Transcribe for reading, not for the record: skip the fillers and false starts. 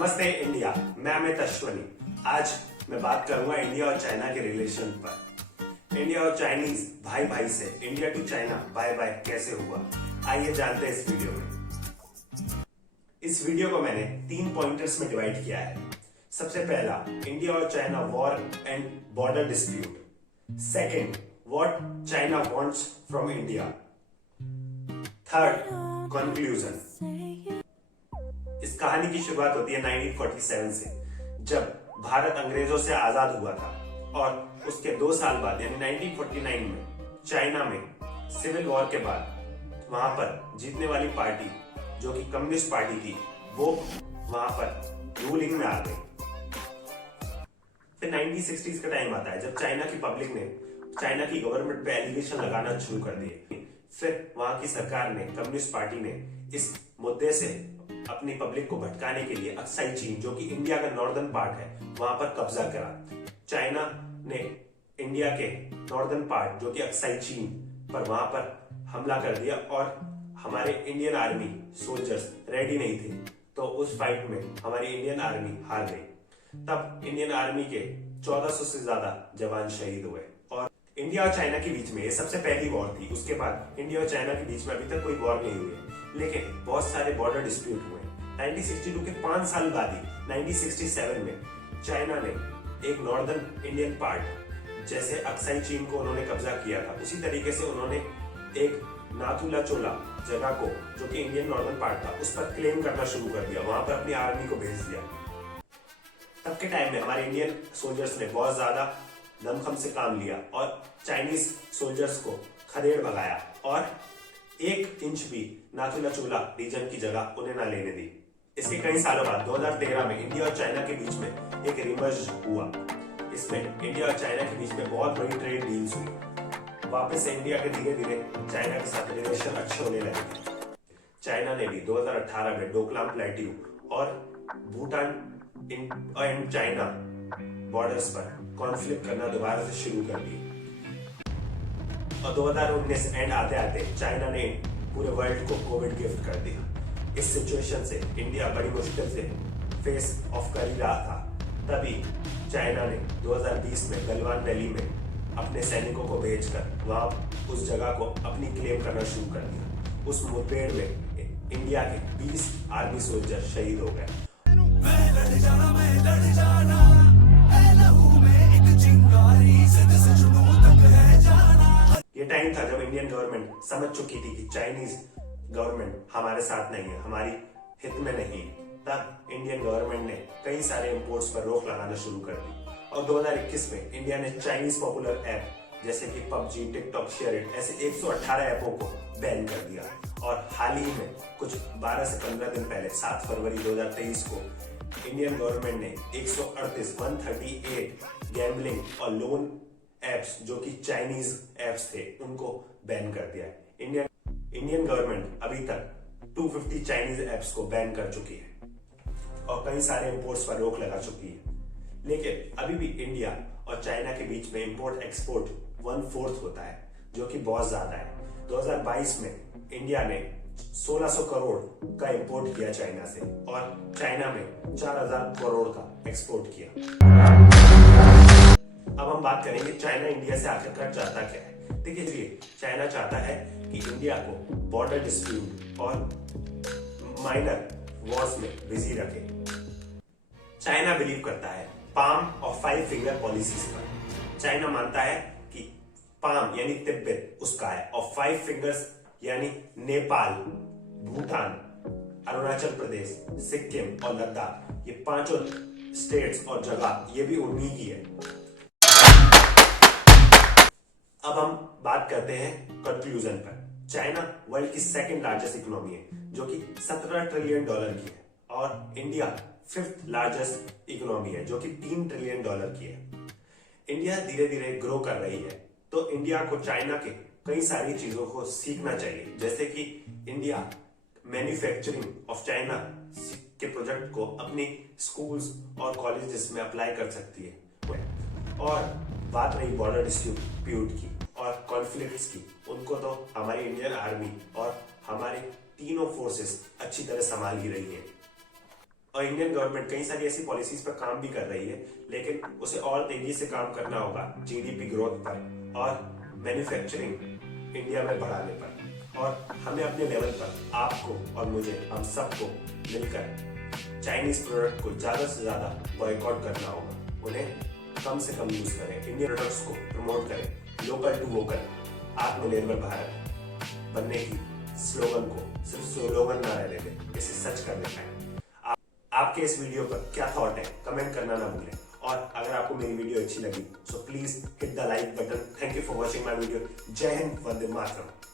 नमस्ते इंडिया, मैं अमित अश्वनी। आज मैं बात करूंगा इंडिया और चाइना के रिलेशन पर। इंडिया और चाइनीज भाई भाई से India to China bye bye कैसे हुआ, आइए जानते हैं इस वीडियो में। इस वीडियो को मैंने 3 पॉइंटर्स में डिवाइड किया है। सबसे पहला, इंडिया और China war and border dispute. Second, what China wants from India. Third, conclusion. इस कहानी की शुरुआत होती है 1947 से, जब भारत अंग्रेजों से आजाद हुआ था और उसके 2 साल बाद यानी 1949 में चाइना में सिविल वॉर के बाद वहां पर जीतने वाली पार्टी जो कि कम्युनिस्ट पार्टी थी, वो वहां पर रूलिंग में आ गई। फिर 1960s का टाइम आता है जब चाइना की पब्लिक ने चाइना की गवर्नमेंट पे एलिगेशन लगाना शुरू कर दिए। फिर वहां की सरकार ने, कम्युनिस्ट पार्टी ने इस मुद्दे से अपनी पब्लिक को भटकाने के लिए अक्साई चीन, जो कि इंडिया का नॉर्दर्न पार्ट है, वहां पर कब्जा करा। चाइना ने इंडिया के नॉर्दर्न पार्ट जो कि अक्साई चीन पर वहां पर हमला कर दिया और हमारे इंडियन आर्मी सोल्जर्स रेडी नहीं थे, तो उस फाइट में हमारी इंडियन आर्मी हार गई। तब इंडियन आर्मी के 1400 से ज्यादा जवान शहीद हुए और इंडिया और चाइना के बीच में ये सबसे पहली वॉर थी। उसके बाद इंडिया और चाइना के बीच में अभी तक कोई वॉर नहीं हुई, लेकिन बहुत सारे बॉर्डर डिस्प्यूट हुए। 1962 के 5 साल बाद ही 1967 में चाइना ने एक नॉर्दर्न इंडियन पार्ट, जैसे अक्साई चीन को उन्होंने कब्जा किया था, उसी तरीके से उन्होंने एक नाथुला चोला जगह को, जो कि इंडियन नॉर्दर्न पार्ट था, उस पर क्लेम करना शुरू कर दिया, वहां पर अपनी आर्मी को भेज दिया। तब के टाइम में हमारे इंडियन सोल्जर्स ने बहुत ज्यादा दमखम से काम लिया और चाइनीज सोल्जर्स को खदेड़ भगाया और 1 इंच भी नाथुला चोला रीजन की जगह उन्हें ना लेने दी। इसके कई सालों बाद 2013 में इंडिया और चाइना के बीच में एक रिमर्ज हुआ। इसमें इंडिया और चाइना के बीच में बहुत बड़ी ट्रेड डील्स हुई। वापस से इंडिया के धीरे धीरे चाइना के साथ रिलेशन अच्छे होने लगे। चाइना ने भी 2018 में डोकलाम प्लेट्यू और भूटान एंड चाइना बॉर्डर्स पर कॉन्फ्लिक्ट करना दोबारा से शुरू कर दी और 2019 एंड आते आते चाइना ने पूरे वर्ल्ड को कोविड गिफ्ट कर दिया। इस सिचुएशन से इंडिया बड़ी मुश्किल से फेस ऑफ कर ही रहा था। तभी चाइना ने 2020 में गलवान वैली में अपने सैनिकों को भेजकर वहां उस जगह को अपनी क्लेम करना शुरू कर दिया। उस मुठभेड़ में इंडिया के 20 आर्मी सोल्जर शहीद हो गए। ये टाइम था जब इंडियन गवर्नमेंट समझ चुकी थी कि चाइनीज गवर्नमेंट हमारे साथ नहीं है, हमारी हित में नहीं। तब इंडियन गवर्नमेंट ने कई सारे इंपोर्ट्स पर रोक लगाना शुरू कर दी और 2021 में इंडिया ने चाइनीज पॉपुलर ऐप जैसे कि पबजी, टिकटॉक, शेयरिट ऐसे 118 ऐपों को बैन कर दिया। और हाल ही में कुछ 12 से 15 दिन पहले 7 फरवरी 2023 को इंडियन गवर्नमेंट ने 138 गैम्बलिंग और लोन एप्स जो कि चाइनीज एप्स थे उनको बैन कर दिया है। इंडियन गवर्नमेंट अभी तक 250 चाइनीज एप्स को बैन कर चुकी है और कई सारे इंपोर्ट्स पर रोक लगा चुकी है। लेकिन अभी भी इंडिया और चाइना के बीच में इंपोर्ट एक्सपोर्ट 1/4 होता है, जो कि बहुत ज्यादा है। 2022 में इंडिया ने 1600 करोड़ का इंपोर्ट किया चाइना से और चाइना में 4000 करोड़ का एक्सपोर्ट किया। अब हम बात करेंगे चाइना इंडिया से आखिरकार चाहता क्या है। देखिए, चाइना चाहता है कि इंडिया को बॉर्डर डिस्प्यूट और माइनर वॉर्स में बिजी रखे। चाइना बिलीव करता है पाम और 5 फिंगर पॉलिसीज पर। चाइना मानता है कि पाम यानी तिब्बत उसका है और 5 फिंगर्स यानी नेपाल, भूटान, अरुणाचल प्रदेश, सिक्किम और लद्दाख, ये 5 स्टेट्स और जगह ये भी उन्हीं की है। अब हम बात करते हैं कंक्लूजन पर। चाइना वर्ल्ड की 2nd लार्जेस्ट इकोनॉमी है, जो कि $17 ट्रिलियन की है और इंडिया 5th लार्जेस्ट इकोनॉमी है, जो कि $3 ट्रिलियन की है। इंडिया धीरे धीरे ग्रो कर रही है, तो इंडिया को चाइना के कई सारी चीजों को सीखना चाहिए, जैसे कि इंडिया मैन्युफैक्चरिंग ऑफ चाइना के प्रोजेक्ट को अपनी स्कूल्स और कॉलेजेस में अप्लाई कर सकती है। और बात रही बॉर्डर डिस्प्यूट की और कॉन्फ्लिक्ट्स की, उनको तो हमारी इंडियन आर्मी और हमारे तीनों फोर्सेस अच्छी तरह संभाल ही रही है। और इंडियन गवर्नमेंट कई सारी ऐसी पॉलिसीज पर काम भी कर रही है, लेकिन उसे और तेजी से काम करना होगा जीडीपी ग्रोथ पर और मैन्युफैक्चरिंग इंडिया में बढ़ाने पर। और हमें अपने लेवल पर आपको और मुझे, हम सबको मिलकर चाइनीज प्रोडक्ट को ज्यादा से ज्यादा बॉयकॉट करना होगा। उन्हें कम से कम यूज करें, इंडियन प्रोडक्ट्स को प्रमोट करें, लोकल टू वोकल, आत्मनिर्भर भारत बनने की स्लोगन को सिर्फ स्लोगन ना रहने दें, इसे सच कर दिखाएं। आपके इस वीडियो पर क्या थॉट है, कमेंट करना ना भूलें। और अगर आपको मेरी वीडियो अच्छी लगी so please hit the like button. Thank you for watching my video. जय हिंद, वंदे मातरम।